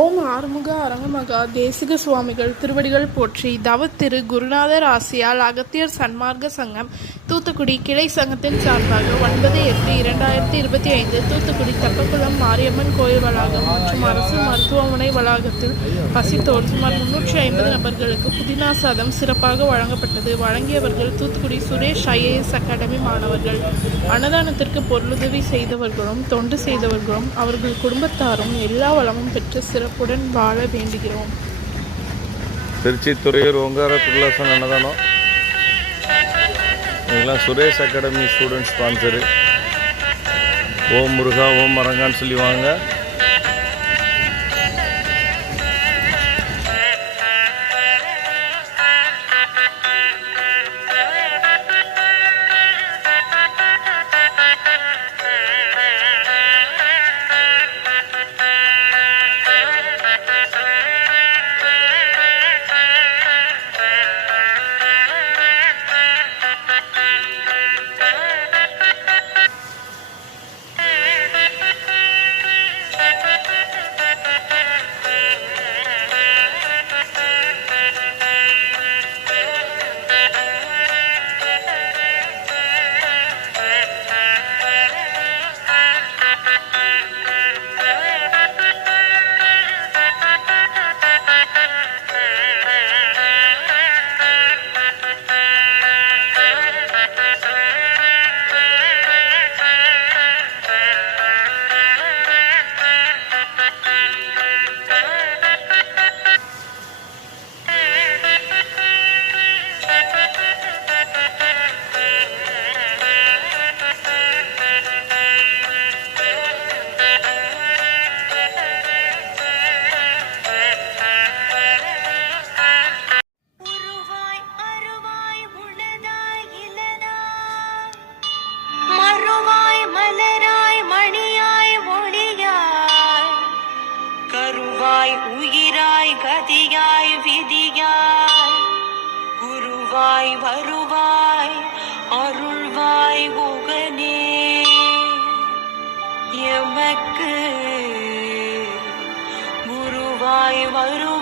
ஓம் ஆறுமுக அரங்கமகா தேசிக சுவாமிகள் திருவடிகள் போற்றி. தவத்திரு குருநாதர் ஆசியால் அகத்தியர் சன்மார்க்க சங்கம் தூத்துக்குடி கிளை சங்கத்தின் சார்பாக 9/8/2025 தூத்துக்குடி தெப்பக்குளம் மாரியம்மன் கோயில் வளாகம் மற்றும் அரசு மருத்துவமனை வளாகத்தில் பசித்தோர் சுமார் 350 நபர்களுக்கு புதினா சாதம் சிறப்பாக வழங்கப்பட்டது. வழங்கியவர்கள் தூத்துக்குடி சுரேஷ் IAS அகாடமி மாணவர்கள். அன்னதானத்திற்கு பொருளுதவி செய்தவர்களும் தொண்டு செய்தவர்களும் அவர்கள் குடும்பத்தாரும் எல்லா வளமும் பெற்று சிறப்புடன் வாழ வேண்டுகிறோம். திருச்சி துறையூர் ஓங்கார குருலாசன் அன்னதானம். இதெல்லாம் சுரேஷ் அகாடமி ஸ்டூடெண்ட் ஸ்பான்சரு. ஓம் முருகா ஓம் அரங்கான்னு சொல்லி வாங்க. உயிராய் கதியாய் விதியாய் குருவாய் வருவாய் அருள்வாய் உகனே எமக்கு குருவாய் வருவாய்